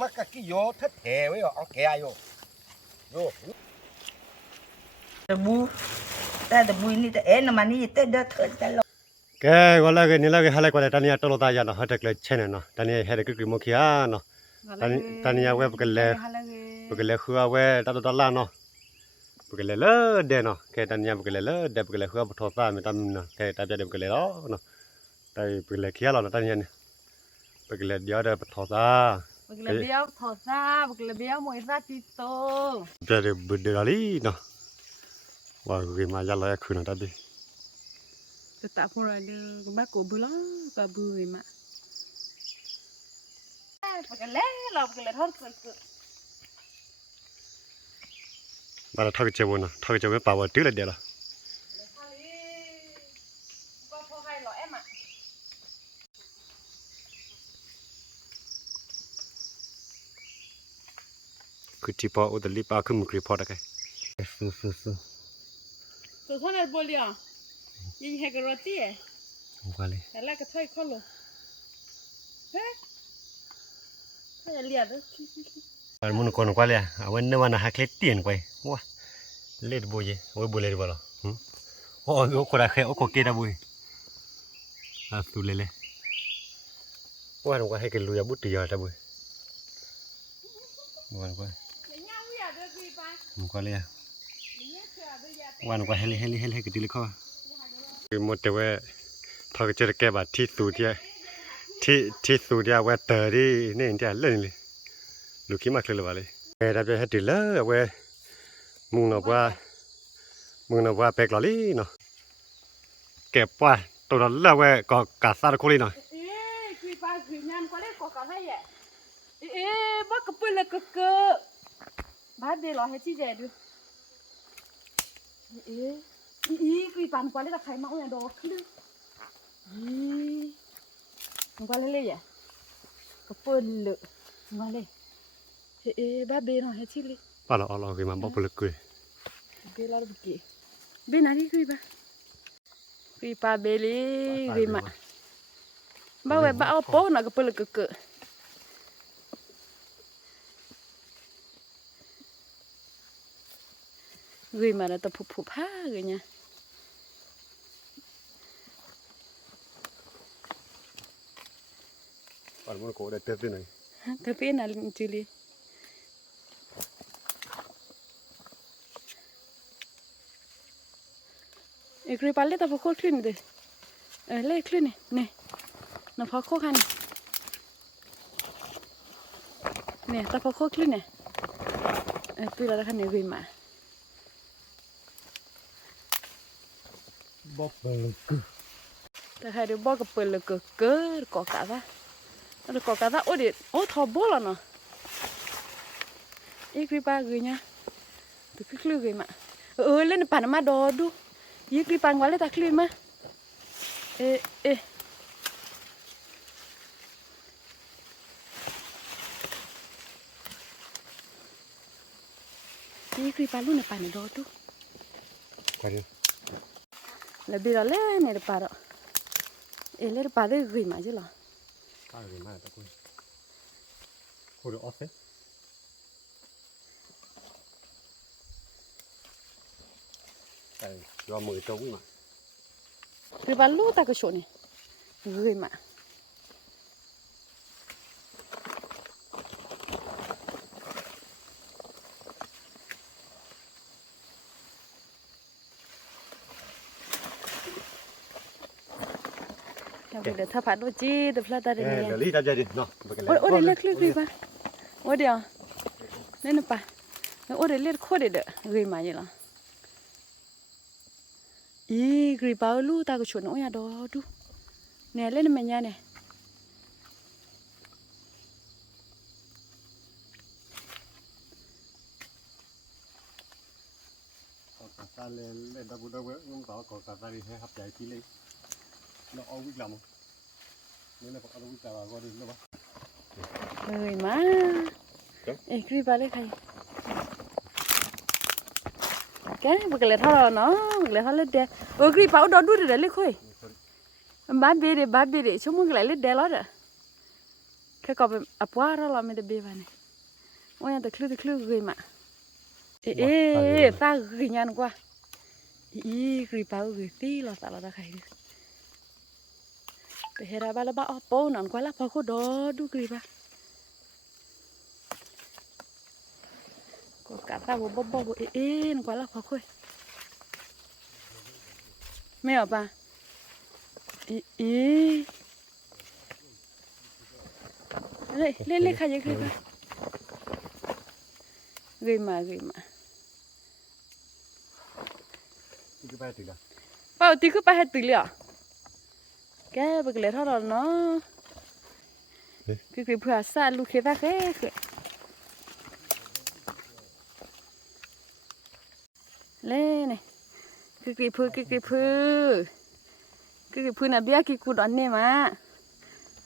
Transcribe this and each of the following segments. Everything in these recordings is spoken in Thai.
มักกะกี้โยทัดแถไว้เอาแกโยแต่บูนี่แต่มันนี่แต่เดือดเถิดแต่ละแกก็แล้วก็นี่แล้วก็หาอะไรก็ได้ตอนนี้ตลอดตายานะหาแต่เลยเช่นเนาะตอนนี้ให้ได้ก็มุขยาเนาะตอนนี้เว็บก็เลยหัวเว็บตลาดเนาะก็เลยเดเนาะแกตอนนี้ก็เลยเดก็เลยหัวทอดตาไม่ตามเนาะแกตาจะเดก็เลยเนาะแต่ก็เลยเขียนแล้วตอนนี้เนี่ยก็เลยเดี๋ยวเดทอดตาบกเลยเบี้ยวถอดซาบกเลยเบี้ยวมวยซาติโตเดี๋ยวบุดเดลีเนาะว่าก็มาจะลอยคืนนะดิจะตาพูดอะไรเด้อก็บ้ากูบุล้อกะบุยมาบกเลยเราบกเลยทอดเกิดมาทอดเจ้านะทอดเจ้าไม่ป่าวตื้อเลยเดี๋ยวละก็พอให้หล่อเอ็มอ่ะคือที่พออุตลิปาคือมุกรีพอได้ไงสู้สุดท้ายบอลอ่ะยิงให้กระตี้ว่าเลยแต่ละก็ถอยข้อลงเฮ้ยถ้าจะเลียดอันมุนคนกว่าเลยเอาวันนี้วันน่ะฮักเล็ดเตียนไปว้าเล็ดบุยโอ้ยบุเล็ดบ่ล่ะโอ้ยคนละแค่โอ้ก็เกดบุยสู้เลยว่าหนูก็ให้กินลุยบุตรยาจ้ะบุยวันก็หนูก็เลยวันก็ให้กินดีเลยข้อคือหมดแต่ว่าพอจะแก้บาดที่สูดที่สูดยาว่าเตอร์ที่นี่จะเล่นเลยลูกขี้มากเลยว่าเลยเราจะให้ติดเลยว่ามึงบอกว่าเป็กหล่อลี่เนาะเก็บว่าตัวเราเล่าว่าก็กาซาโคลีหน่อยคือปลาคือยำก็เล่นก็ให้แย่บ้ากระปุกเลยกะบ้าเดี๋ยวเราให้ชี้แจงดูคือปลาก็เล่นตะไคร้มาเอาอย่างดอกขึ้นมันก็เล่นเลยอ่ะกระปุกเลยมาเลยบ้าเบนเอาให้ชี้เลยป่ะเราคือมันบอกปลุกกุยเบลาบุกี้เบนอะไรคือปลาเบลี่คือมาบ้าเว็บบ้าเอาโป้หน่อยกระปุกเลยกะngười mà là tập phục ha rồi nha bạn muốn cố để tiếp thế này tiếp thế nào chưa đi người bạn lấy tập phục khô khuyên đi lấy khuyên này nè nó phá khô khăn nè tập phục khô khuyên nè tôi là khăn này người mà bóp bờ cừแต่ใครดูบอกกับเปิดเลยเกิดก่อกะซะแล้วก่อกะซะโอ้ดิโอ้ทอโบแล้วเนาะอีกรีบาเกยเนี่ยตัวคลื่นเกยมาเล่นป่านมาดอดูอีกรีบางวันเล่นตาคลื่นมาอีกรีบาลุ่นป่านดอดูแล้วบีเราเล่นเนี่ยป่าเราเล่นป่าได้กยมาใช่หรอข้าวกยมาตะกุยโคตรออฟเซ่แต่ยอมมือตรงมาหรือป่าลู่ตากระโชนี่กยมาเดี๋ยวถ้าผัดดูจีเดี๋ยวพลาดได้เลยเดี๋ยวรีบจะดิเนาะโอ้เดี๋ยวเลือกคลีป่ะโอ้เดี๋ยวนี่นะป่ะโอ้เดี๋ยวเลือกโคตรเด็ดเกยมาอย่างละกรีบาลู่ตากระชวนโอ้ยดอดูเนี่ยเล่นมันยังเนี่ยกาซาเล่นตะบุดเว้ยมึงต่อกาซาดีให้ขับใหญ่ที่เลยเราเอาวิ่งลำนี่เราเอาวิ่งแต่ว่าก็ดีแล้วปะมากรีบาเลยใคร cái bực lẹ thao nó lẹ thao lên đè cái bảo đó đuôi để lấy khơi ba bê để chúng mình lại lên đè lót à cái cọp à quá đó là mình để bê vào này ôi anh ta khlu gửi mà ê ta gửi nhàn qua gửi bảo gửi tí là ta là ta khai để hết ra ba là ba bố nón quá là bao cô đó đu gửi ba có cả ta bố nó quá là khó khơi mẹ ở ba lên khai gửi ba gửi mà bao tí cứ ba hết từ liệu cái bực lẹ thao nó cái phở sa lu khé va khé lên này cái phở là bia cái củ đòn này mà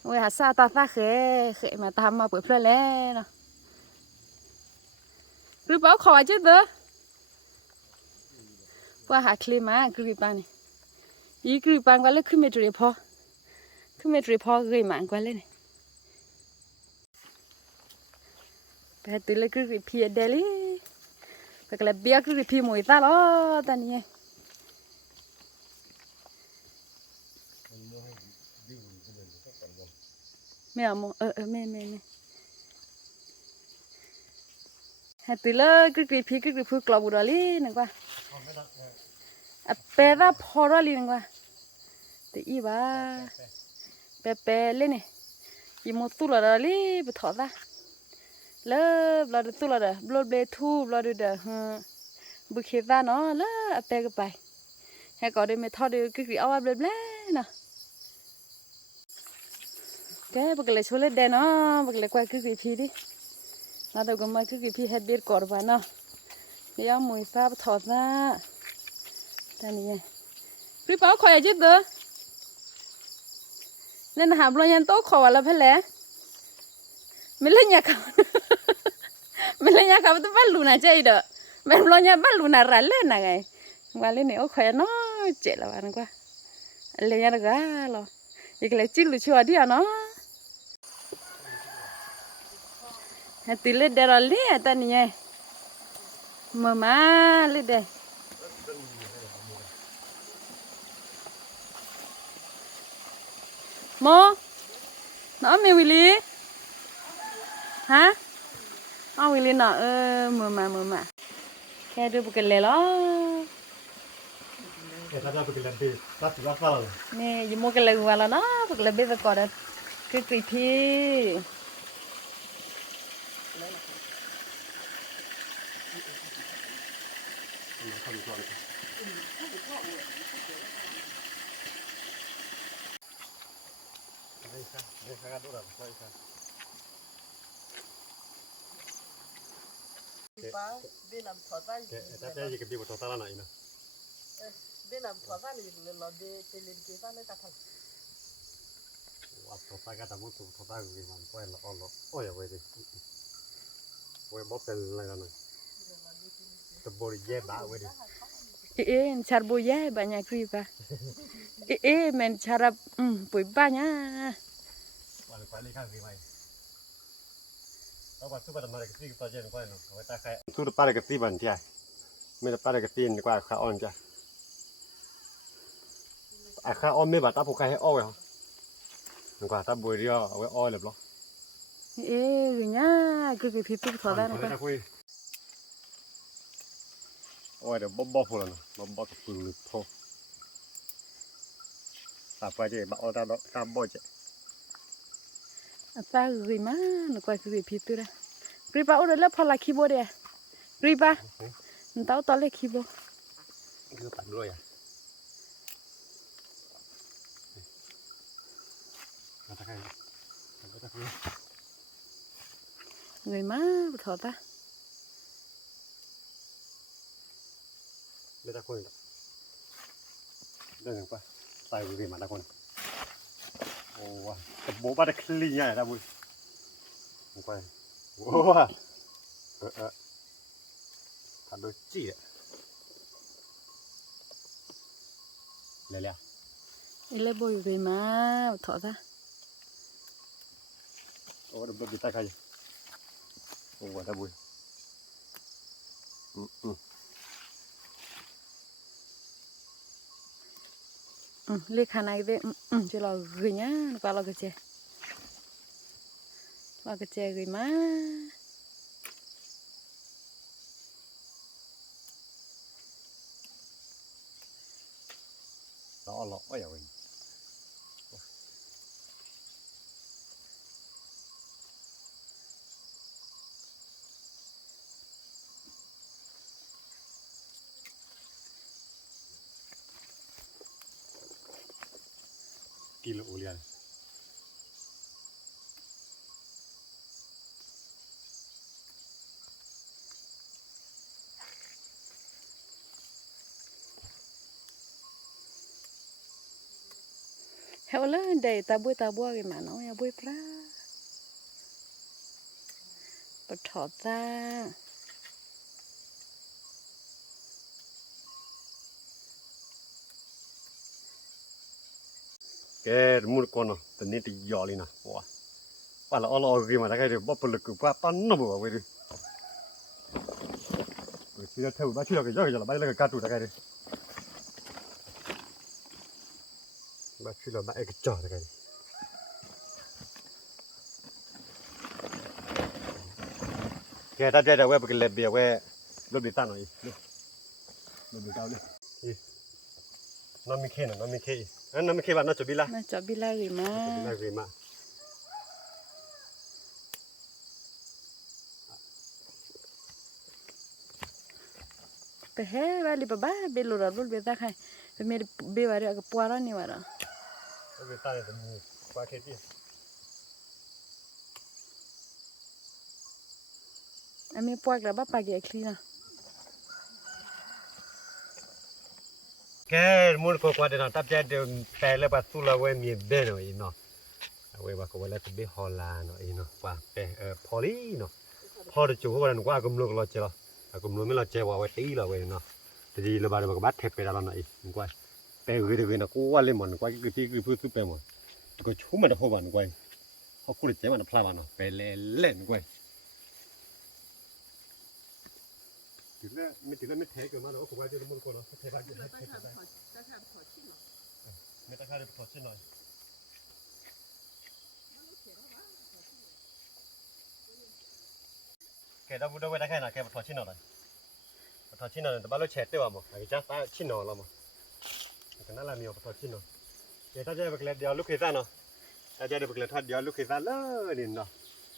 ôi hạt sa ta khé mà ta mà bữa phở lên nó cứ bảo khỏi chứ đó qua hạt kli mà cái ba này ý cái ba qua lấy cứ mệt rồi phò gửi mạng qua lên này bây giờ lấy cái phi để đi bây giờ bia cái phi mùi ta đó ta này mẹ mua mẹ bây giờ lấy cái phi club đó đi này qua bé ra phò đó đi này qua thì ý ba bé lên này ý một tu là đó đi bị thọ ra lỡ là tu là đó blood bê thu blood đó bị khi ra nó lỡ bé cái bài hay có đây mới thọ được cái áo blood blé nè cái bực lại số lên đèn nó bực lại quay cái phi đi nó đâu có mấy cái phi hết biết cọt vào nó cái áo mùi sa thọ ra đây này cái bao khỏe chứ đó nên hàm lo nhân tốt khỏe là phải lẽ mình lên nhà khảo tôi bắt lùn chơi đó mình lo nhà bắt lùn rải lên này qua lên này khỏe nó chết là bạn qua lên nhà gà lo vậy cái chữ lùi chua đi à nó tí lên đây rồi lên ta này mà lên đây mô nó mẹ Willy hả Willy nó mờ mà cái đứa bực lẹ lo nè giờ mua cái lẹ qua là nó bực lẹ bây giờ còn đấy cái phi bên làm thọ ta cái gì cái bị thọ ta là này nè bên làm thọ ta này là để lên cái ta này ta thằng thọ ta cái ta muốn thọ ta cái mình quay là ôi vậy đi quay bóp tên lại rồi này tập body dễ bả vậy đi char boya banyak riba men cara bui banyak Wala pali kan rimai. Tahu tu pada mereka sih kita jadi kau no. Kita kayak tu pada ketiban dia. Mereka pada ketin kau kau on dia. Kau on me bata pukai on vậy. Kau ta bui dia, kau on được lo. Rồi nhá, cái thịt tu thọ ra này. Ôi được bóp rồi nó, bóp cái phừng thô. Ta phải chứ bảo ta đó ta bóp chứ. Ta gửi má nó quay cái thịt tu ra. Gửi bảo rồi là phò lại keyboard đấy. Gửi ba, tao tao lấy keyboard. Cứ tặng rồi à? Người má thọ ta. Đây ta quên rồi. Đây là qua. Tay cái gì mà ta quên. Ồ, tập bố bắt được clean nha ta vui. Không quay. Wow. Thật đôi chỉ ạ. เลยเลย อีเล่บอยไปมาถอดซะ โอ้เดี๋ยวบิดตาใครโอ้ว่าตาบุยเล็กขนาดนี้จะเรากึ่งอ่ะก็เราก็เจกึ่งมา lọ ôi rồi kilo liền heo lớn đây ta bui cái mà nó ya bui pra bật thọt ra cái mua con nó tận này thì giò lên nè wow bà là lo gì mà cái được bắp lực quá tan nó bừa vậy đi rồi chỉ là theo ba chỉ là cái giò là bay lên cái cá trụ cái đi ba chỉ là bay cái chở cái cái ta chơi được cái lẹp bìa cái lốp bị tan rồi lốp bị tao đi nóมีแค่น่ะnóมีแค่อันนั้นไม่แค่ว่าน่าจะบิลา nó cho bila gì mà บิลาคือมา ไปเฮ้ยว่าลิบบ้าเบลูราลูเบต้าใครไปมีเบวาร์ก็ปัวร้านนี่วะล่ะ ก็เป็นตาเนี่ยจะมีปลาเค็มที่ อันนี้ปัวกระบะปากใหญ่คลีน่ะ แกมูลก็กว่าเดินตับใจเดินแปลแล้วปัสสุลาเวมีเบนอีเนาะเวว่าก็เวลาจะไปฮอลลาเนาะอีเนาะว่าแปพอลีเนาะพอจะจู่เขาบอกว่ากุมลูกเราเจาะกุมลูกไม่เราเจาะว่าเวตีเราเวเนาะแต่ดีเราบาดมันก็บัดเทปไปแล้วเนาะอีกว่าแปลคือเดี๋ยวนะกูว่าเล่นมันกว่าคือที่คือพูดสุดไปหมดก็ชุ่มมันหัวมันกว่าเขาคุยเจมันพลาดมันเนาะไปเล่นกว่าถึงแล้วไม่เทกันมาแล้วผมว่าจะมันก็เนาะเทไปเทไปไม่ต้องข้าวเดี๋ยวถอดชิ้นหน่อยแกได้บุญได้ไว้ได้แค่ไหนแกมาถอดชิ้นหน่อยมาถอดชิ้นหน่อยแต่บ้านเราแฉะได้ป่ะมั้งไอ้จ้าตาชิ้นหน่อยละมั้งแต่นั่นแหละมีมาถอดชิ้นหน่อยแกถ้าจะไปเกลือเดียวลูกเขยซ่าเนาะถ้าจะไปเกลือทอดเดียวลูกเขยซ่าเลยนี่เนาะ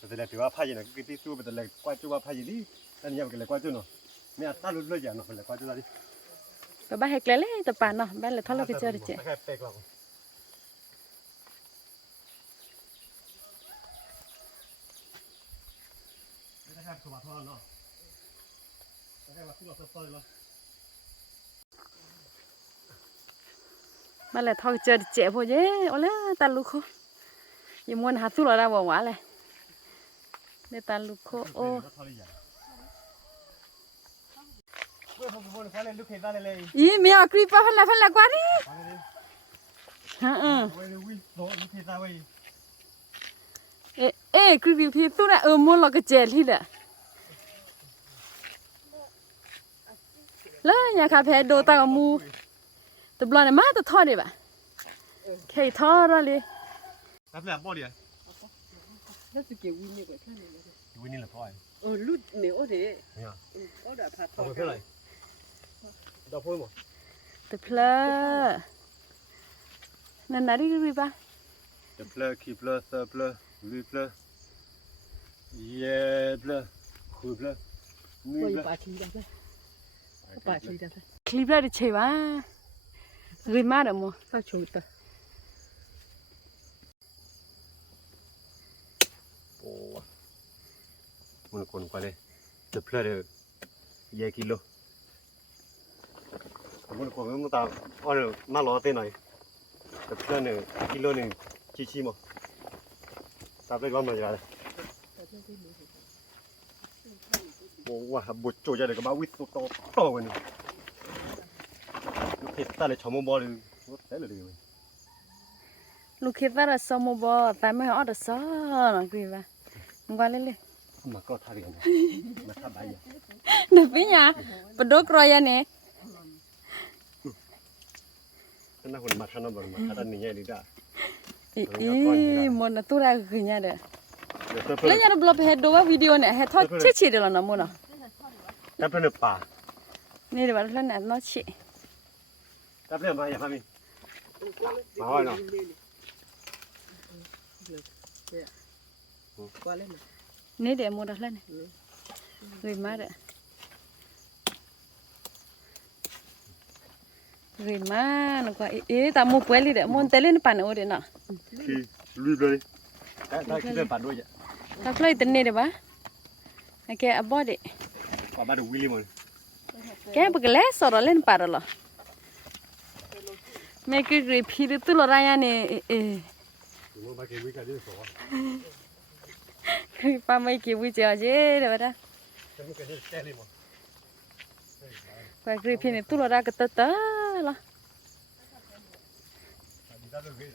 แต่แล้วถือว่าพายนะคือที่สู้ไปแต่แล้วกว่าจู่ว่าพายดีแต่เนี่ยไปเกลือกว่าจู่เนาะเนี่ยตาลุดเลยอย่างเนาะไปเกลือกว่าจู่ได้ดิ ไปบ้าเฮกเลยแต่ป่านเนาะบ้านเลยทอดเราไปเจอเจ๊ แค่เป๊กเราไม่ได้แค่ตัวทอดเนาะแค่ว่าตัวทอดเลย บ้านเลยทอดเจอเจ๊พอเจ๊โอ้เลยตาลูกเขาอย่ามัวหาสู้เราได้บ่หวาเลยเดตาลูกเขาโอ้อีเมียครีปพันละกว่าดิฮะครีปตู้น่ะมัวเราก็เจลี่แหละแล้วอย่าคาเพโดตากมูแต่บลอนเนี่ยมาแต่ทอดดิบ่ะแค่ทอดอะไร รับแบบบ่ดิ แล้วจะเกี่ยววินนี่ก็แค่นี้เลย วินนี่แหละพ่อ ลุดเหนียวเด้ เนี่ย ก็ได้ผัด เอาไปเท่าไหร่ดอกพูดหมด แต่เพลอนั่นน่ะดิคือป่ะ จะเพลขี้เพลเซเพลลุยเพลเย่เพลคุยเพลนุย ก็ เพล ปลาชีได้เลยปลาชีได้เลย คลิปแล้วดิเชว่าริมาเด้อมั้ง ถ้าชูตา โอ้มันคนกว่าเลยจะเพลเดเย่กิโลมันคนมันตามอ๋อมาล้อเต้นหน่อยจะเพลเนี่ยกิโลหนึ่งชิมั้งตามไปร้อนหน่อยจะได้โอ้ว่าบุตรโจจะได้ก็มาวิสุโตโตกันลูกเห็ดตาเลยชมบอลเลย thế là điều lúc khi ta là sao mua bò tại mới họ được sao là gì vậy qua lên mà có thay điện mà thay bài được biết nhá bật đốt rồi nè nó còn mặt nó bằng mặt nó nhẹ đi đã ý muốn là tôi ra gửi nhà đấy lấy nhà nó blog hết đồ video này hết thoát chết chỉ được là nó muốn à đáp lênป่า นี่เดี๋ยวเราเนี่ยน้อชิ đáp lên mà nhà mình mà hỏi nó นี่เดี๋ยวมูดแล้วเนี่ยรีมาเด้อรีมาหนูก็เอ๊ะตามูป่วยเลยเด้อมันเตลินปานโอเด้อเนาะ khi lui rồi ta khi lên bản đôi vậy ตาเพลย์ตันนี่เด้อบ่ไอ้แกอ่ะบ่เด้ quả ba được William rồi แกบ่กะแลสอรเล่นปาร์ล่ะแม่คือรีพีดตุลรายานี่เอ๊ะ chúng ba cái quý cái đi số คือป้าไม่กี่วิจารณ์เด้อบ่ดา chúng cái đi xe đi mà ไปรีพีนี่ตุลรากะตะตะล่ะ đi ra được cái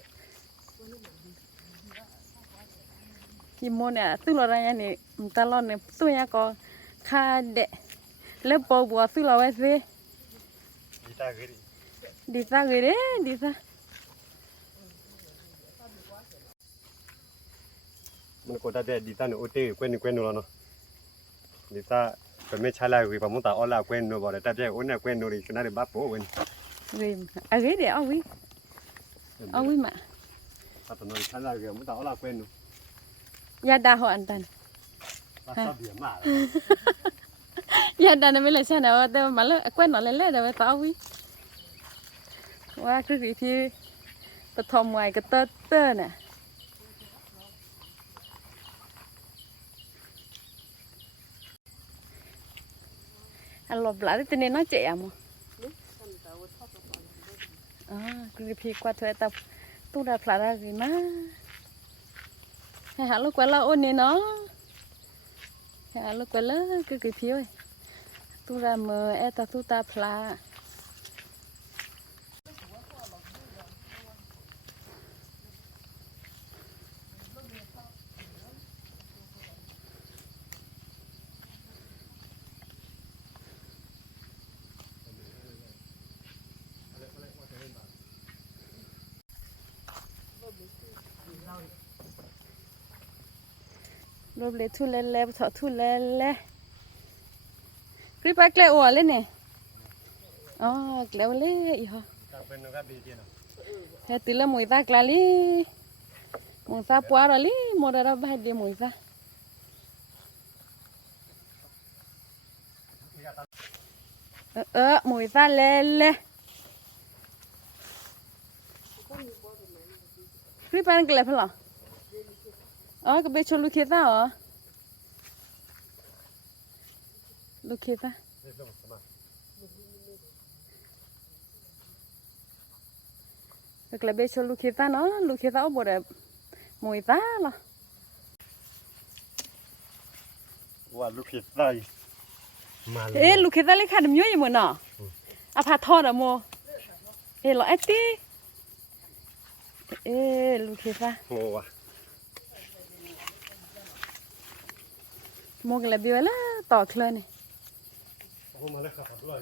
ที่โมเนี่ยตุลรายานี่ตลอดเนี่ยตัวยาก็คาเดะแล้วปอบัวตุลาไว้ซิ đi ta cái đi ดีซ่าเลยเด้ดีซ่า มันก็ได้ดีตาเนี่ยโอเต้กวนนู่นแล้วเนาะดีตาเป็นไม่ใช่แล้วคือผมตาออลาเกวนนู่นบอกเลยแต่เจ้าอ้นเนี่ยเกวนนู่นอีกน่าจะบ้าโป้เว้ย ริมอะไรเดี๋ยวเอาวิมา ถ้าตอนนั้นใช่แล้วคือผมตาออลาเกวนนู่น ยาดาหัวอันตัน บ้าซาเบียมาก ยาดาเนี่ยไม่เลยใช่ไหมว่าเดี๋ยวมาเลยกวนหน่อยเลยเดี๋ยวไปต่อวิว่าคือที่ปฐมวัยก็เตอเนี่ยอันหลบหลายตัวนี้น้อยเจ๋อมั้งอ๋อคือพี่กว่าเธอแต่ตู้ดาพลาดอะไรมาให้หาลูกกว่าเราโอนนี่เนาะให้หาลูกกว่าเราคือพี่เว้ยตู้ดาเมื่อแต่ตู้ตาพลาลบเลยทุเล่เล่ถอดทุเล่เล่รีบไปเกลียวเลยเนี่ยอ๋อเกลียวเลยอีห่อ taเป็นนู่นก็ดีจริงนะ เฮ้ยตีละมวยตากลาลีมวยตาปัวเราลีมวยเราบ้าเดียวมวยตามวยตาเล่เล่รีบไปเกลียวเพลออ๋อก็ไปชนลูกเขยตาเหรอลูกเขยตาก็เลยไปชนลูกเขยตาเนาะลูกเขยตาเอาบ่ได้มวยตาล่ะ ว่าลูกคิดได้มาเลย เอ๊ะลูกเขยตาเล็กขาดมันเยอะอยู่หมดเนาะอาพาทอดอะโมเอ๊ะเหรอไอ้ตีเอ๊ะลูกเขยตา โง่ว่ะ โมกันเลยบิวละต่อเคลื่อนนี่ โอ้มาเลยครับด้วย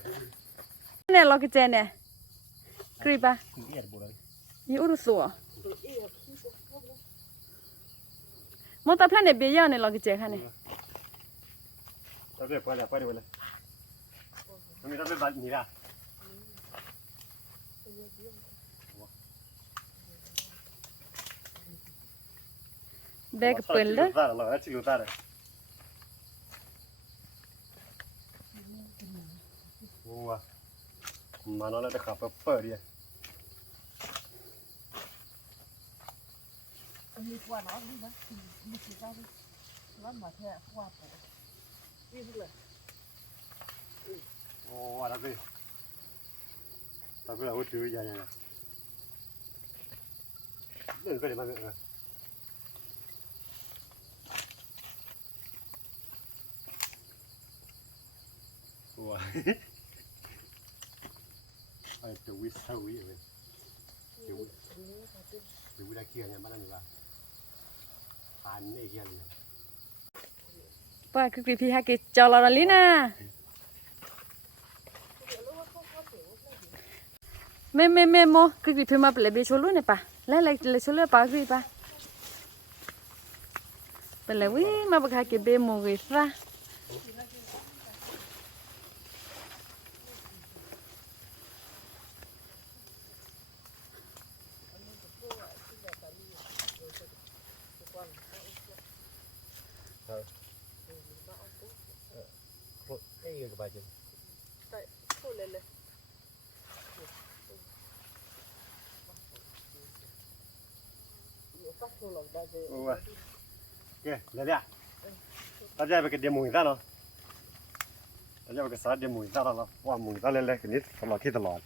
เนี่ยเราก็เจนเนี่ยกรีบะ เอียดบุเลย ยี่อุรุสัวมอตาพลันเนี่ยเบียร์เนี่ยเราก็เจนค่ะเนี่ย ตาเรียบไปเลยมันมีตาเรียบแบบนี้ละ แบกเปิลเลย ตาเราชิวตาเลยโอ้ว่ะมาแล้วจะขับเปิดดิ มีกว่าน้องนี่นะมีกี่เจ้าดิร้านหมาแท้กว่าปุ๋ยนี่เลย โอ้ว่าแล้วสิตาเพื่อนเราถือยังไงเรื่องก็จะมาว้าไอ้ตัววิสาวิเลย Điều đây kia nha, bắt đầu là phán này kia liền. Ba cứ kịp hai cái cho là lý na. Mẹ mô cứ kịp mà lại bị số luôn này pa, lại số luôn pa kịp pa. Bây giờ quý mà bác hai cái bê mô người ra. Cái gì bà chứ? Kìa, lên đi à? Ta ra về cái điểm mùi ra nó. Ta ra về cái sát điểm mùi ra nó. Qua mùi ra lên cái nít, tao khi tao lọt.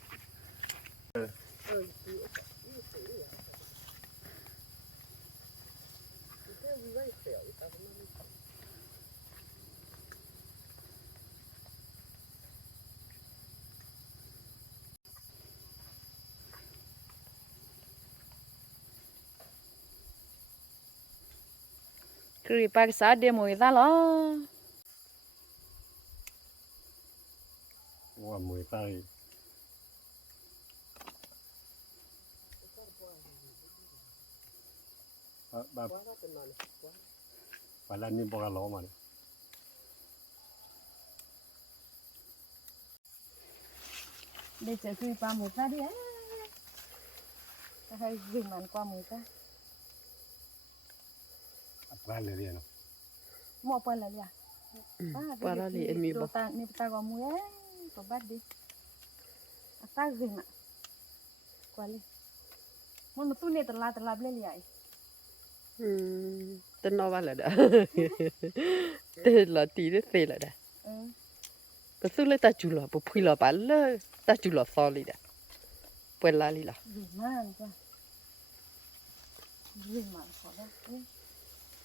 Cứ bác xã đi mùi ra lo. Qua mùi ra thì bà lên mình bỏ cái lỗ mà đi. Để chờ cứ ba mùi ra đi á. Ta hay dừng màn qua mùi ra. Ra lên đi nó. Mua qua là à? Qua là đi em mi đồ bỏ. ta ni ta có mùi á, có bắt đi. Ta dừng mà. Qua đi. Muốn tu ne terla beli ai. Tên nó vào là đã. Tên là tí đấy phê là đã. Cái thứ lấy ta chủ là bộ phi là bán lơ, ta chủ là so đi đã. Quên la đi là. Dừng mà qua. Dừng mà khó đó.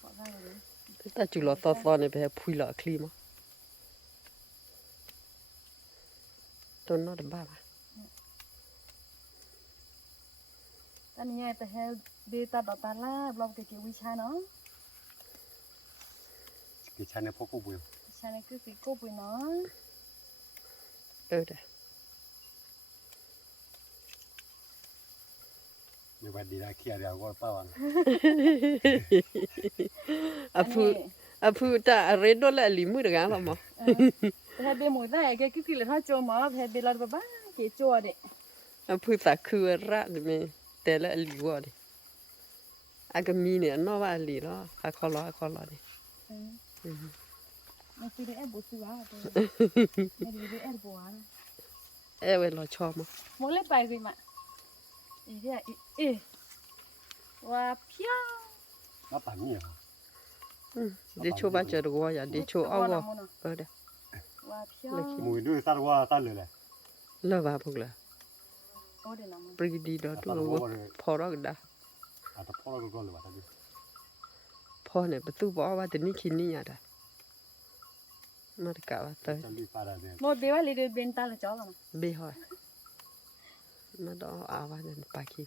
Khó ra rồi. Ta chủ là so này phải phi là clean mà. Tôi nói được ba mà. Ta nghe ta hay đi ta đọc ta la, blog cái WeChat nó. Cái chai này phố cô bùi. WeChat này cứ cái cô bùi nó. Đã. Nếu bạn đi ra kia thì có bao ăn. Apu ta redo là limu được không mà. Hay bị mùi ra cái cứ là cho mà hay bị là ba cái cho đấy. Apu ta cứ ra thì mình để là liu đi. Aga mi này nó vào li đó, khó lo đi. Nó chỉ để bút xóa thôi. Nó để em bùa. Em lo cho mà. Một lấy bài gì mà. Ý đi. Wow, pia. Nó tản nhiều. Đi chỗ ba chờ được qua đi chỗ ao qua. Đây. Wow, pia. Mùi đưa ta qua ta lừa này. Lơ vào phục là. Ô để làm. Bring đi đó tụi phò đó đã. À ta phò nó còn lừa ta đi. Phò này bắt tu bỏ vào từ ní khi ní nhà đã. Mà cả vào tới. Một bé vào đi bên ta là chó mà. Bé hỏi. Mà đó áo vào nên ba kia.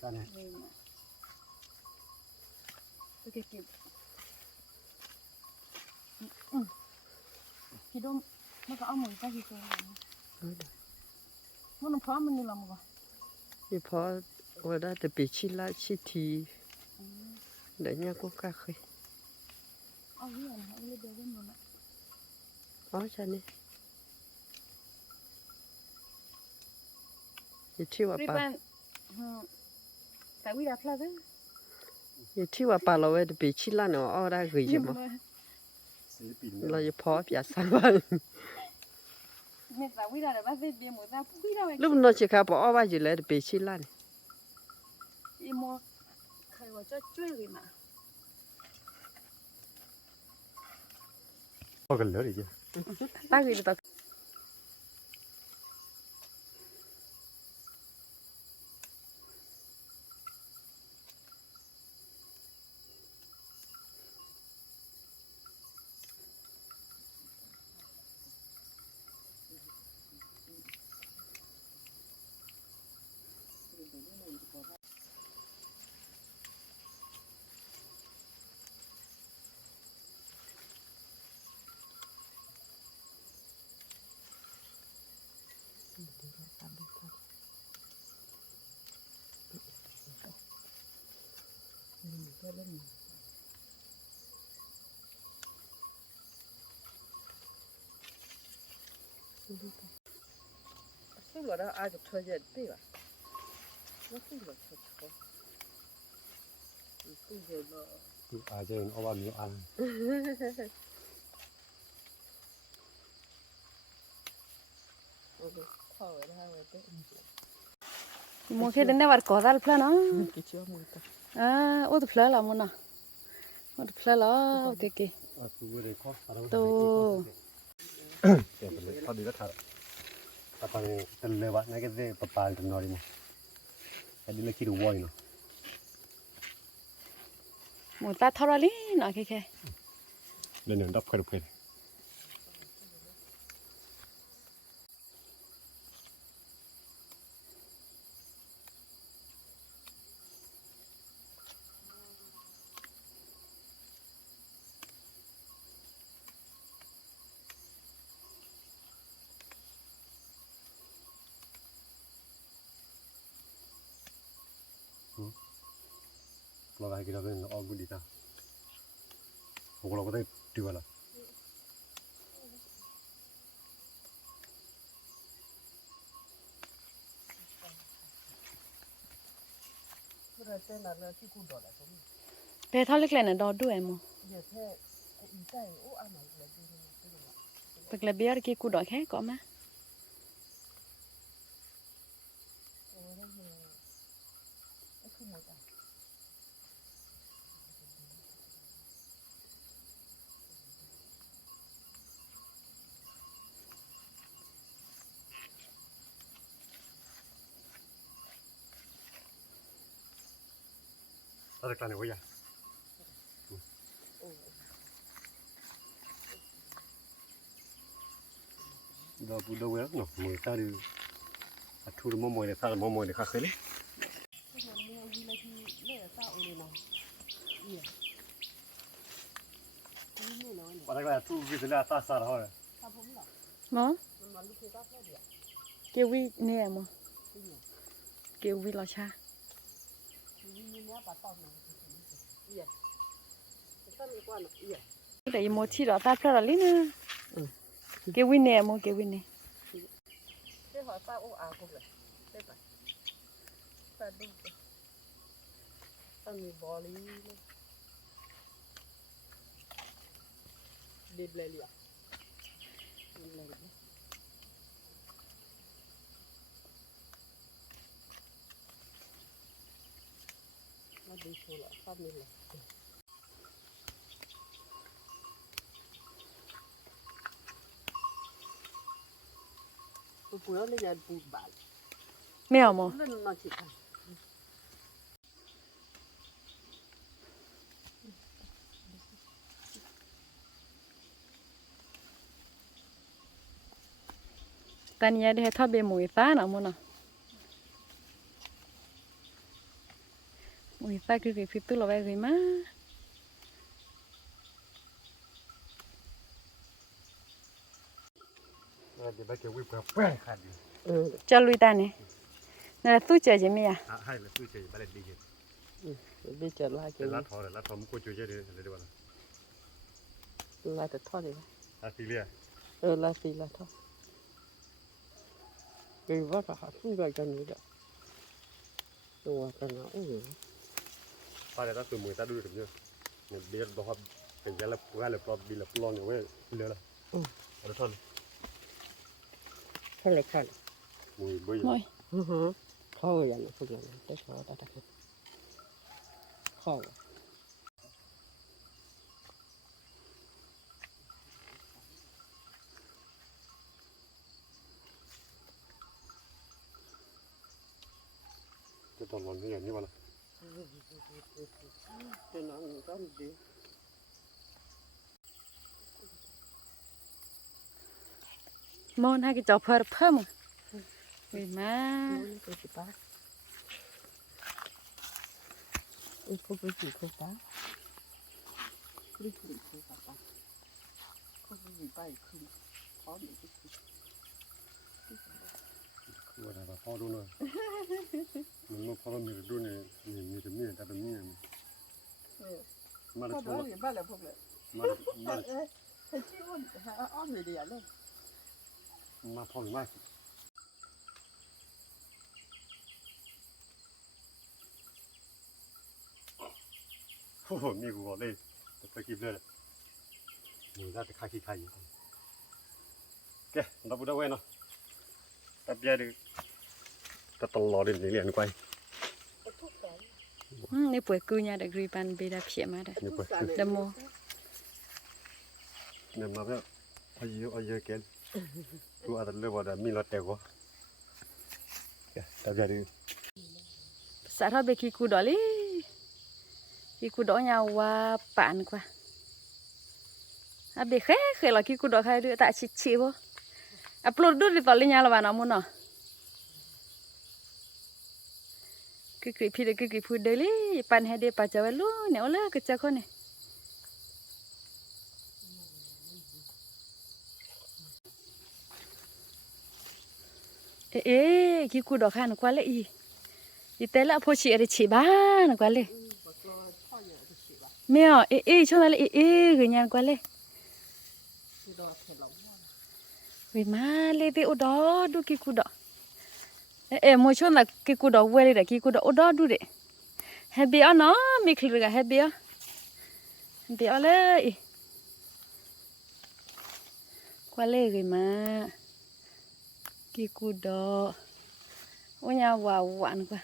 Ta này. Okay. Khi đó nó có mùi cái gì cơ. Nó phá mình làm gì? Thì phò ở đó từ bị chi lá chi thì để nhà cô cá khơi. Ở đây là họ lấy đồ bên đó. Ở trên này. Thì chiêu à bà. Tại vì đã phá đấy. Thì chiêu à bà lâu ấy bị chi lá nó ở đây gửi cho mà. Là giờ phò bị sao vậy? Nè tại vì đã bắt về bia một ra phui ra vậy. Lúc nó chỉ khá bỏ vào gì lại bị chi lá này. Em mua khai vào cho chơi gì mà. Có cần lửa đi chứ. Ta gửi được. 是我的阿个车也对吧？我是我车车，对着了。อาจจะเอาว่ามีอัน mua cái đến đây vật có ra plan nó à ô tụi plan là mua nè ô tụi plan là ok ok เอาตัวเด็กเขาเอา to เก็บไปเลยพอดีแล้วถ่ายแต่ตอนนี้เป็นเลยวะนั่นก็จะปะปาตัวน้อยมั้งแต่ดีเลยคิดดูว่าอยู่เนาะ mua ta thao ra đi nè cái cái เดี๋ยวดับกันดูเพื่อน เราได้กินแล้วเนี่ยออกกุดีจ้าพวกเราก็ได้ดีกว่าละ 这在哪呢？去古岛了，什么？ bé thao lịch này đo đuôi mà 也在，一在我俺们来这个这个。 tức là bé kia cụ đói khác có mà ta được làm được bây giờ đâu đâu vậy nó mười ta đi thu được mồi này sao mồi này khác thế đấy và đây là thu cái là ta sao rồi mà kêu vi nè mà kêu vi là cha để mua chi đó ta phải là lý nữa kêu vi nè mà kêu vi nè这好大我阿不了，对吧？大肚子，大米包里呢，离不来了，离不来了。那别说了，发霉了。不要那个不办了， mèo mà 那拿去看。 tani ya de thao bề mùi phá nào mua nè mùi phá cứ việc tu là vậy mà để bắt cái whip cái phê khai đi cho lui ta nè nè là tu chơi gì mày à hay là tôi chơi bắt đi cái bây giờ là cái lá thò mua chơi chơi đi để đi vào là thật thôi lá phi lia là gì là thôi cái vắt là không gọi cho nữa rồi cái nào cũng ta để ta từ mười ta đưa được chưa nên bây giờ đóเป็นจะละพวกละปลอบบิละปลอนอยู่เว้ยเรือละเอาท่อน khai lại khai มวยเบื่อ mồi thôi vậy nó không làm cái khó ta đặt khó จะตอนร้อนนี่อย่างนี้วะล่ะ cái nó có gì món hai cái chậu phở phở mà vì má cái gì ta không có gì không ta cái gì không ta không có gì bay không có gì cái gì ว่าแต่พ่อดูหน่อยมันลูกพ่อมีดูนี่มีแต่มีแต่เป็นมี มา พ่อ ช เดี๋ย ม วอย่าบ้าแล้วพวกเลย มา ให้ชี้อ้นอ้อมเลยเดียวเลย มาพอมากโอ้โหมีกูบอกเลยแต่ไปกินเลยหมูน่าจะคาขี้ใครอยู่แกเราพูดได้ไว้เนาะตับยาดูก็ต้องรอเรื่องเรียนไป นี่ป่วยกูเนี่ยเด็กรีบันเบดาเพียมาได้ นี่เปิด ดโม เนี่ยมาแล้วอายุเกินกูอาจจะเลือกว่ามีรถแต่ก็ตับยาดู สารเบกีกูดอลี่กีกูดอยาวว่าปานกว่าอาเบเคยหรอกีกูดอใครดูแต่ชิบ่อัปโหลดดูดิตอนนี้ยาละวันน้ำมันเนาะคือพี่เด็กคือพูดเดลี่ปันให้เด็กปัจจัยลูเนี่ยโอ้เลยก็จะคนเนี่ยเอ๊ะกีกูดอข้านกว่าเลยอีแต่ละพอชีอะไรชีบ้านกว่าเลยไม่เอาช่วงนั้นคือยังกว่าเลยวิมาเลยเดี๋ยวดอดูกีกูดอมวยช่วงนั้นกีกูดอเวเลยกีกูดอดอดูเด็เฮบีอ่ะเนาะมีคลิปกันเฮบีอ่ะเลยกว่าเลยคือมากีกูดอวันยาววันกว่า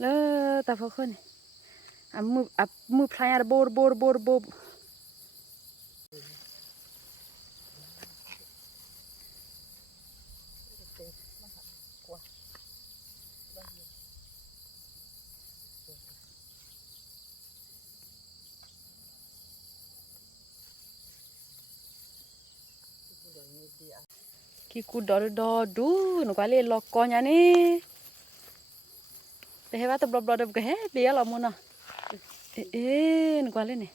แล้วแต่พอคนมือพลายโบกีกูดอดูหนูก็เลยล็อกก่อนอย่างนี้แต่เห็นว่าตัวบลอก็เฮ้เบี้ยละมุนอ่ะหนูก็เลยเนี่ย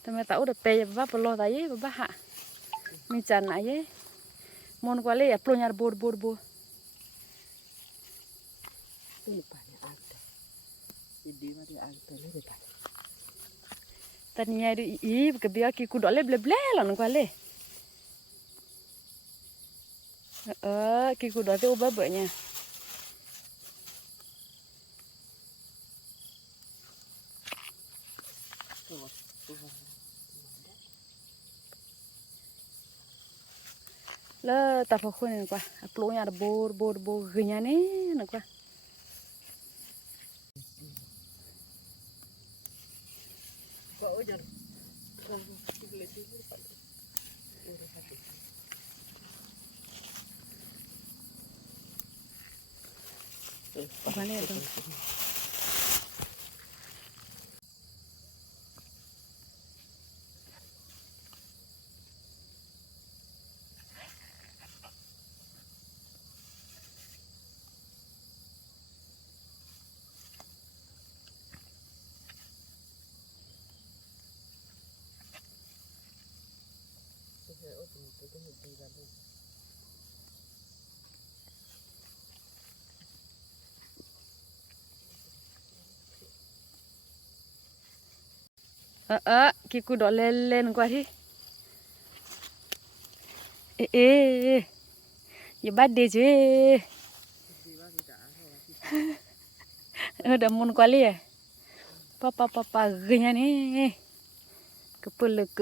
แต่ไม่ตัดอุดเปย์บ้าปลอดอะไรบ้าฮะมีจานไหนมุนก็เลยปลุกยาบู นี่ป่านเนี่ยอ่านแต่ดีว่าที่อ่านแต่เลยป่าน แต่เนี่ยดูก็เบี้ยกีกูดอเล็บละหนูก็เลยกีกูดอที่อุบะเบเนี่ยแล้วแต่พอคนนี่กว่าปลุกยาบูเฮียนี่นึกว่ามาเลยดูกีกูดอเล่นกว่าที่อย่าบ้าเดจเดมุนกว่าเลยป้าเฮียนี่ก็เปิดเลยก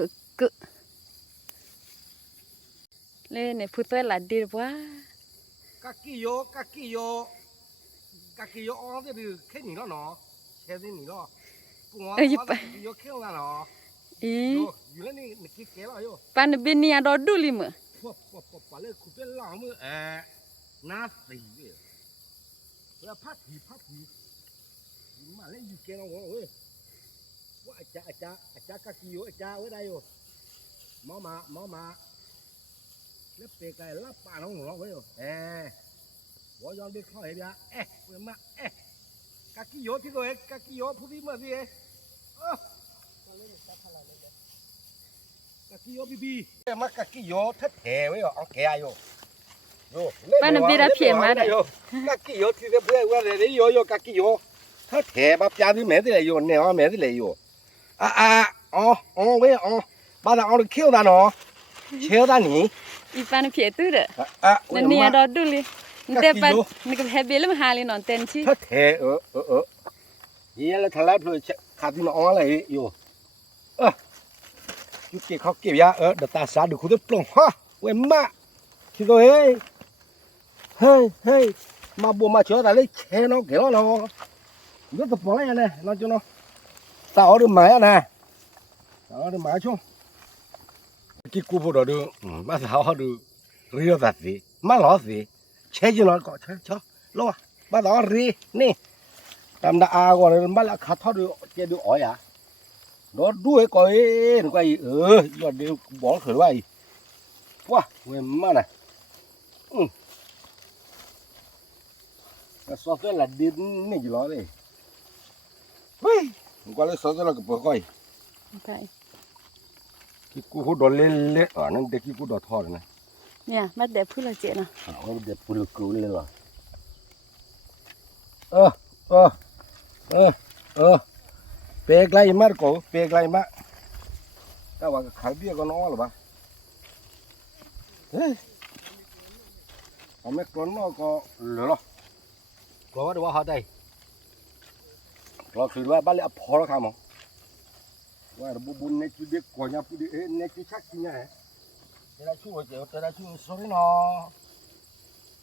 เล่นเนี่ยพูดตัวหลานดีว่า กะกิโยอ๋อ这里开你了喏现在你了不我有开了喏有了你给改了哟 ปันเป็นเนี่ยดอดูลิม 把那苦变浪么拿水的我要怕皮你妈那有改了我喂我家กะกิโย家我ได้哟毛马那别个拉巴龙我喂哟我要你靠那边为嘛กะกิโยที่ตัวกะกิโยผู้ที่มาสิกะกิโยบีมากะกิโยถ้าแถวไว้อ๋อแกอยู่ Ba nó bị ra phiền mà đấy. Các kỳ yo thì cái bữa qua đây yo các kỳ yo. Thắt thẻ bắp cha thì mẹ thì lại yo, nè mẹ thì lại yo. Với ba thằng nó kêu ta nó. Kêu ta nhỉ? Y ba nó phía tư đấy. À, Nó nia đó đu li. Nè ba nó cái hẹp bê lắm hà li nó tên chi. thắt thẻ Vậy là thằng lát rồi khát thì nó lại yo. Chú kia khóc kia ya, đợt ta xả được khu đất plong ha. Ôi má. Thì rồi hey mà bùa mà chữa ta lấy che nó kiểu nó rất tập bỏ này nó cho nó tạo được máy nè tạo được máy chung cái cú phụ đó được mà tạo được riêu thật gì mà lỏ gì che cho nó có cho lo mà đó ri nè làm đã còn mà là khát thoát được che được ỏi à nó đuôi coi nó quay giờ đều bỏ khởi vậy quá quên mà này sốt là đi này gì đó đi, qua lấy sốt là cái bơ coi, Okay. cái cú hút đó lên ở nó để cái cú đó thò này, Nè, bắt đẹp phun là chị nào. nó để bự lực cứu lên rồi, bẹt lại mà cổ, bẹt lại mà, tao bảo cái khải bia con nó là ba, ông mấy con nó có lửa rồi. Có được vào đây, rồi khi đó bắt lại phò nó khám không? Qua đó bún này chỉ biết coi nhau, chỉ biết này chỉ chắc chỉ nhá. Thế là chú rồi, thế là chú sorry nó,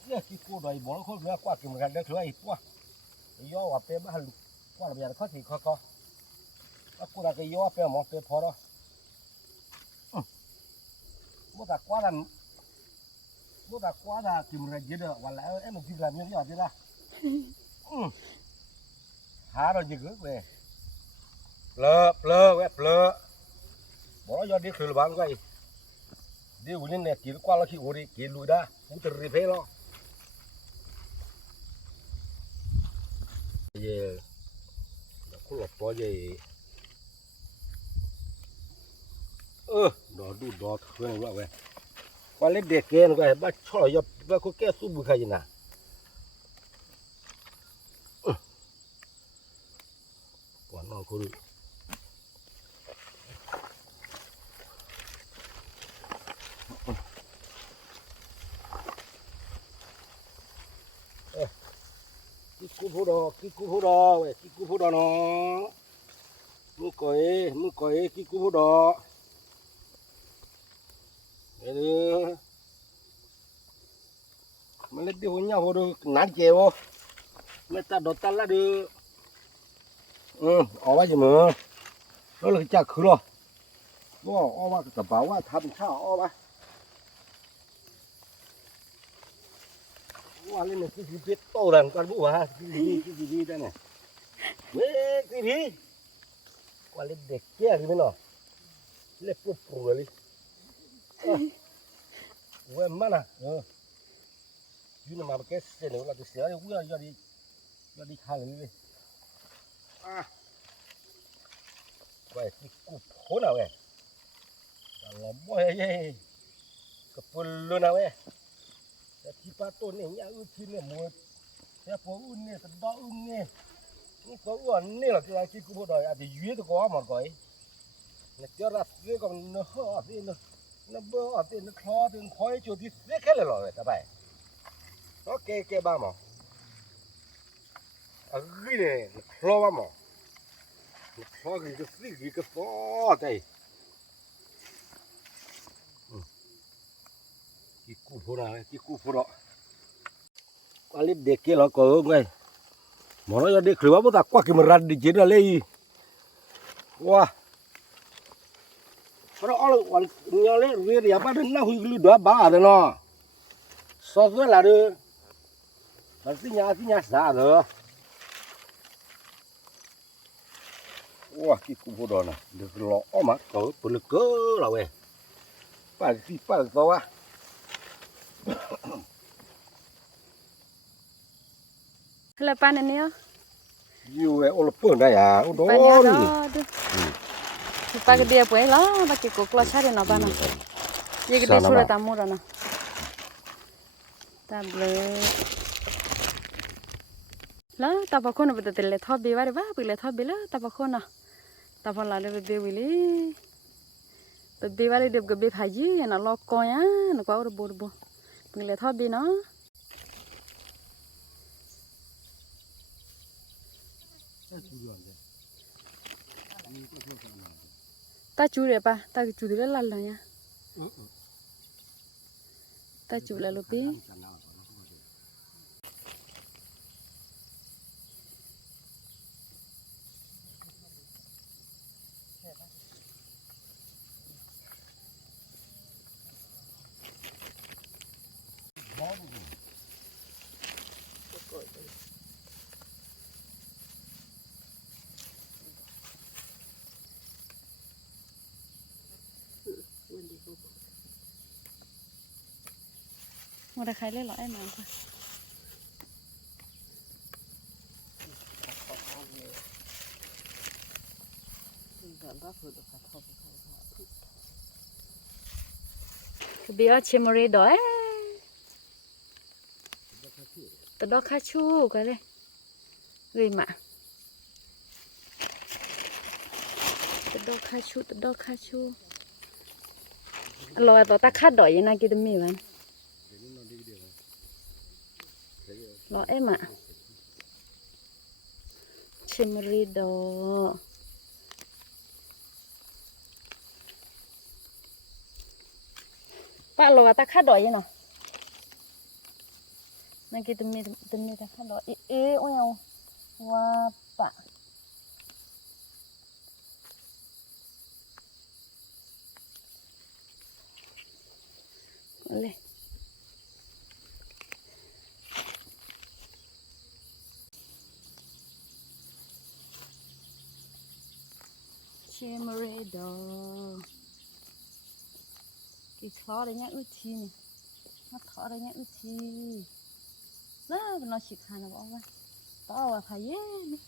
cái cô đòi bỏ nó không được qua cái mình được rồi, qua, gió vào bên bắt lục, qua là bây giờ khó thì khó, cô là cái gió bên mỏ bên phò đó, bố ta quá là tìm ra gì được, và lại em mình chỉ làm như thế nào thế ra. Há rồi gì gớt về plơ bỏ cho đi khử bán quay đi uống lên này chỉ qua nó chỉ uống đi chỉ lùi ra cũng từ riệp hết lo về cũng lọt có gì đó đủ đó thôi này vậy qua lấy đèn kia này bắt cho nó vào có cái súp bùi khai gì nè nó có được cái cú phô đỏ vậy cái cú phô đỏ nó mua còi cái cú phô đỏ đây nữa mà lấy đi hôn nhau hồ được nát chèo mấy ta đốt ta là được ở bao giờ mà nó là chả khử rồi, ở bao cái bảoว่าทำข้าวở bao,ว่าเล่นเนี่ยคือเป็ดโตดังกันบุ๋วฮะคือดีได้เนี่ยเว้ยคือดีว่าเล่นเด็กแก่คือไม่เนาะเล่นปุ๊บปุ๊บเลยเว้ยมันอ่ะยูน่ะมาแค่เส้นเลยเราจะเสียเลยยอดดีข้างเลยvậy thì cụp hố nào vậy là bôi vậy cái phần luôn nào vậy thì ba tôn này nhá thì này mua thế phố này tận đó này cái có uốn này là cái cụp đòi thì dưới tôi có một cái nó cho ra dưới còn nó hở thì nó bơ thì nó khó thì khói chỗ thì rất hết rồi các bạn nó kê ba mà ở dưới này nó khó ba mà khó cái khó đây cái củ phô nào cái củ phô đó qua lên để kia nó có ngay mà nó để khử bắp ta qua cái mà ra đi chế ra lấy qua nó là nhà lấy về thì apa đến nó huy lưu đó ba rồi nó so với là được cái nhà xả rồi wow cái củ phô đó này được lọ mà có bự lực cỡ là vậy phải to à Là pan này nhá. nhiều ấy ô là bự đây à ô Pan nhà đó đó. Thì pa cái dia puai lá, ba cái cục lá chari nó pan à. Ye cái dia sudah tamu rồi nè. ตาเบลแล้วตาพอคนเอาไปแต่เลยทอดเบว่าได้ว่าไปเลยทอดเบแล้วตาพอคนอ่ะตาพอลาเลยเบวิลีเบว่าเลยเด็กกับเบพายีน่ะลอกกอยอ่ะน่ะก็เอาระบบไปเลยทอดเบเนาะตาจูเลยปะตาจูเลยละเลยเนี่ยตาจูเลยลูกพี่มันจะใครเล่นหรอไอ้หมาค่ะเบียร์เชมเรดอยตะดอกคาชูกันเลยเฮ้ยมาตะดอกคาชูรอต่อตาคาดดอยยังไงกินมีมันรอเอ็มอะเชมเรดอป้ารอตาคาดดอยยังเนาะนั่นกินมีตาคาดดอยเอ๊ะโอ้ยว่าปะเลยเชมเรดอกี่ทอดอะไรเงี้ยอุทีนี่มาทอดอะไรเงี้ยอุทีน่าเป็นน้องชิคานะบอกว่าต่อว่าพายเย่นี่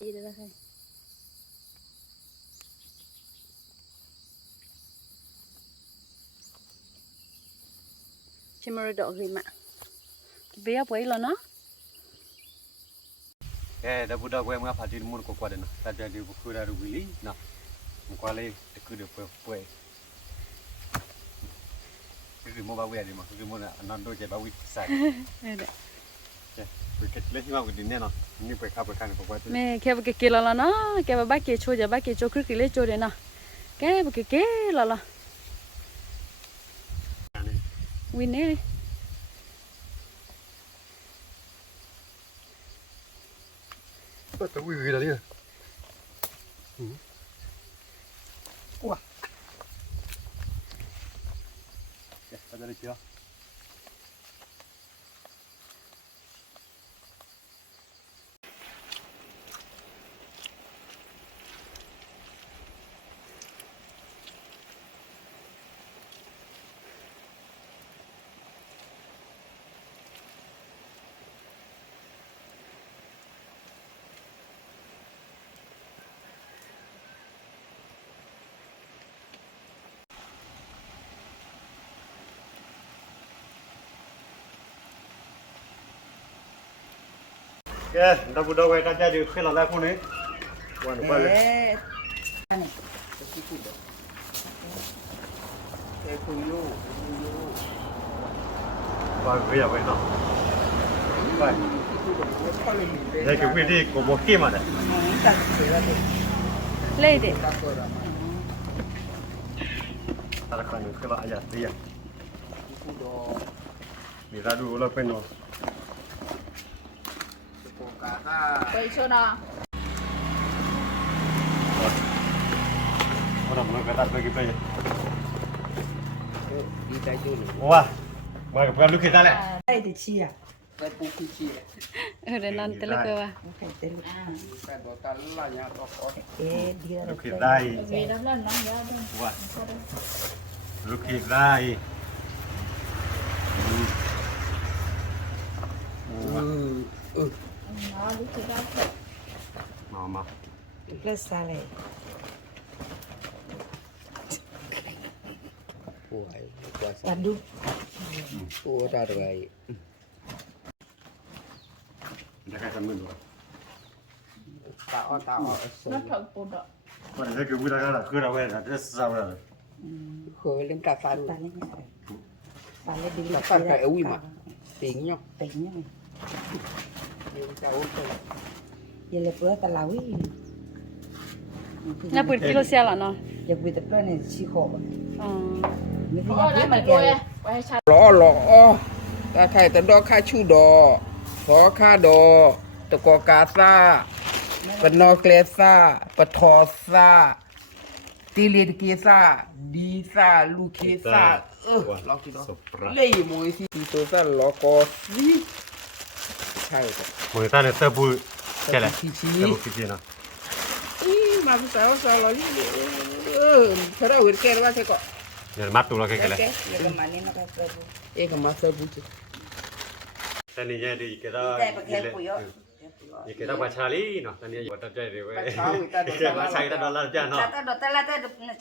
ดีเลยนะคะเชมเรดอริมะเบียร์ไปแล้วเนาะแต่บุดากวยมาพาดีมุนก็กว่าเด้นะแต่จะดีบุคุรารูบิลีนะมุกว่าเลยตะคือเดือเปื่อยคือโมบาเวียดีมั้งคือโมน่ะนันโดเจ็บาวิใส่ไปเก็ตเลยที่ว่าก็ดินเนี่ยเนาะนี่ไปขับไปคันก็ว่า แม่แค่ไปเกี่ยวแล้วเนาะแกไปบ้านเกี่ยวโชว์จะบ้านเกี่ยวโชว์ครึ่งกิโลโชว์เลยเนาะแกไปเกี่ยวแล้วล่ะวินนี่ตัววิ่งอะไรเนี่ยว้าเดี๋ยวจะได้เชียว เราบุดเอาไว้กันจะดูขึ้นเราแล้วพวกนี้วันไปเลยว่าเรียบไปเนาะไปได้คือวิธีกูบอกกี่มาเนี่ยเลยเด็ดแต่ละครั้งคือเราอาจจะเรียนมีเราดูเราเป็นเนาะไปชนะorang mengangkat bagi saya. Di tajuk ni. Wah, bukan lukis dah leh. Saya di Cia. Saya pukul cia. เดี๋ยวนั่นแต่ละก็ว่า Bukan terus. Saya botal lah yang rokok. Dia Lukis dah. มีน้ำร้อนน้ำยาด้วย Wah, lukis dah. Wah, อ๋อรู้สึกได้ mau มา plus sale โอ้ยกว่า padu โอ้ตาตะไง จะใครทำมือดู ตาอ้อตาอ้อ nó thật bột đó วันนี้คือพูดอะไรกันคือเราเว้ยนะจะเศร้าเลย เคยเล่นกาฟา ta lấy nhà ta lấy đi là phải phải ui mà tiếng nhau tỉnh nhá mày nhưng sao ui thôi giờ là bữa ta lau ý nhà bữa kilo xe là nó giờ bữa tập này chỉ khổ nếu như nhà mà kẹo lõ lõ ta thầy ta đo khai chu đò khó kha đò ta có cá saปนอเกลซ่าปะทอซ่าตีเลดเกซ่าดีซ่าลูเคซ่าลองคิดดูเลยมวยสิตีตัวซ่าลอกอสิใช่ครับ มือตาเนี่ยเสื้อบูแค่ไหน ชีชี เสื้อบูขี้เนาะ อีมาภาษาลอนี่ถ้าเราเห็นแกว่าใช่ก็ เดี๋ยวมัดตัวเราแค่ไหน giờ cái mà nên nó cái sơ bún เอ๊ะก็มาเสิร์ฟบุ แต่นี่ยังดีก็ได้ แต่ประเทศปุ๋ยอ่ะ นี่ก็ต้องมาชาลีเนาะตอนนี้อยู่ตัดใจเลยเว้ยมาใช้ตลอดจ้ะเนาะ ta đọt ta la ta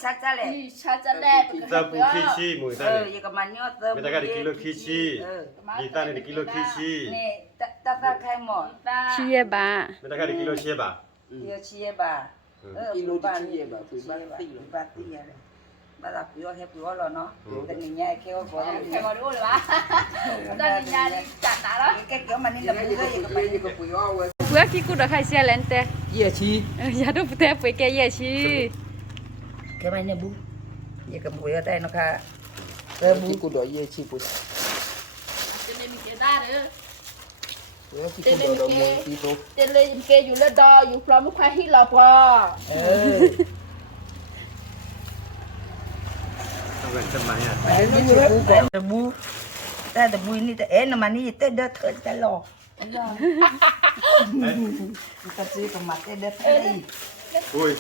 chắc chắc lẹ เสื้อบูขี้ชี้มือตาเนี่ย giờ cái mà nhớ sơ ไม่ได้ก็ได้กิโลขี้ชี้ดีตาเนี่ยกิโลขี้ชี้ nè ta khai mỏ chia ba ไม่ได้ก็ได้กิโลเชียบอ่ะ giờ chia bà Kilo đi chia bà, tụi ba tí. ba tí này ba là phiếu hay phiếu rồi nó tình hình nhà kêu có kêu mà đúng rồi ba tình hình nhà đi chặt đã đó cái kiểu mà nên là Cái gì có cái gì có quỷ hoa vậy? bữa khi cô đã khai xe lên te Dạ chi? giờ đâu te phải cái gì chi cái này nè bu giờ cầm phiếu ở đây nó kha sơ bu Chi cô đòi dạ chi cô. Cho nên mình kể ra nữa. Dạ chi cô đòi mùi chi cô. Cho nên mình kể dù lên đo, dù phlo mới khoai hít lọp à. ต้องเป็นสมัยอ่ะ Đấy, nó chỉ bu còn là bu ta là bu ni ta ế nó mà ni ta đỡ thở ta lò ta chỉ còn mặt ta đỡ thở đi อุ้ย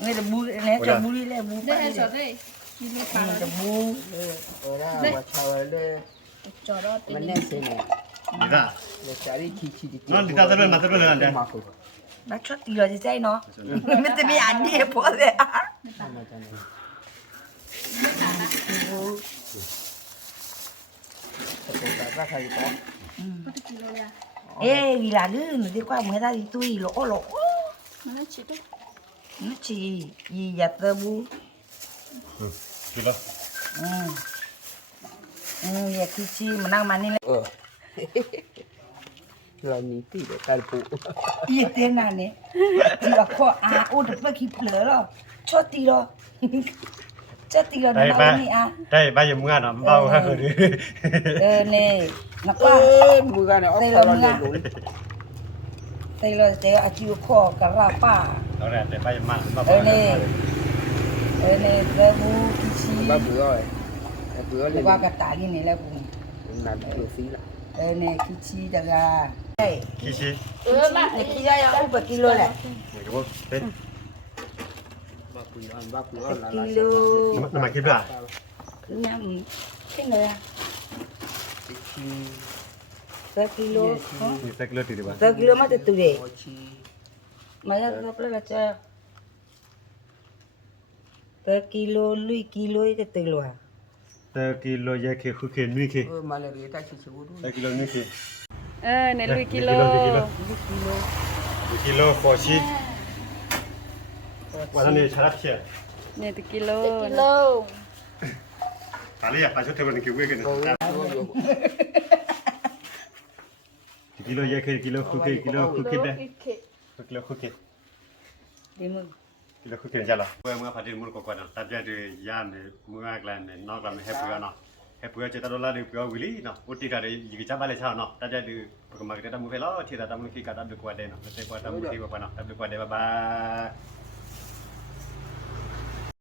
ngay là bu này cho bu đi là bu Đây phải là đi chỗ đây. Nhìn thấy phá là bu Ở đó mà chờ đây. chỗ đó Mà tình nè xem này. ดีจ้ะ Để trả đi chi chi đi. Nó đi ta sẽ bên mặt sẽ bên này nè. nó chót thì rồi thì say nó mình ta bị ảnh đi bỏ rồi ê vì là đứa người đi qua người ta thì tôi lỗ lỗ nó chỉ đấy. nó chỉ gì giặt tơ bu ดูแล้ว giờ khi chi mà đang mà nên Là nhìn tí để cài phụ. gì tên này nè chỉ là kho ô được bao khi lỡ rồi cho tí rồi cho tí rồi nó đây đâu ba nè đây ba giờ mưa nó bao ha rồi nè nó qua Mùi gà này ốc đây sao là nó lên mưa luôn. đây là để chịu kho cả là pa đó là để ba giờ mưa nó bao nè tơ bu khi chi Ba bữa rồi. Ba bữa lên. qua cả tả đi này là bụng Là được phí lại. nè khi chi được à đâyขี้ชี้ Mà này khi ra ô bạc kilo này เหมือนกับว่าเป็น Ba bữa là kilo น้ำมันคิดด้วย năm cái này à tơ kilo นี่เซ็กเลือดติดดีกว่า tơ kilo mà từ từ để Ôi chi. mà ra tơ là cho tơ kilo lui kilo từ từ luôn à แต่กิโลเยอะคือคือเขียนไม่คือ Mà là người ta chỉ chịu đúng. แต่กิโลไม่คือ ในลุยกิโล กิโลฟอชีวันนี้ชาร์จเชีย เนี่ยตะกิโล kilo. ตาเรียกไปชุดเทวันคิวเวกันกิโลเยอะคือกิโลคือกิโลคือคิดได้กิโลคือคิด đi mừng กิโลคือคิดจ้ะล่ะเมื่อพัดดินมุนก็กว่านะตัดจะดูยามเนี่ยเมื่อกลางเนี่ยนอกกลางเนี่ยให้เพื่อนเนาะให้เพื่อนจะตัดดอลลาร์ดูเพื่อวิลี่เนาะอุติการเนี่ยยิ่งจับอะไรชาวเนาะตัดจะดูปกติมาเกิดตามมือเฟล้อที่ตัดตามมือขี้กัดตัดดูกว่าเด่นเนาะแต่กว่าตามมือขี้กว่าเนาะตัดดูกว่าเด่นบ๊ายบาย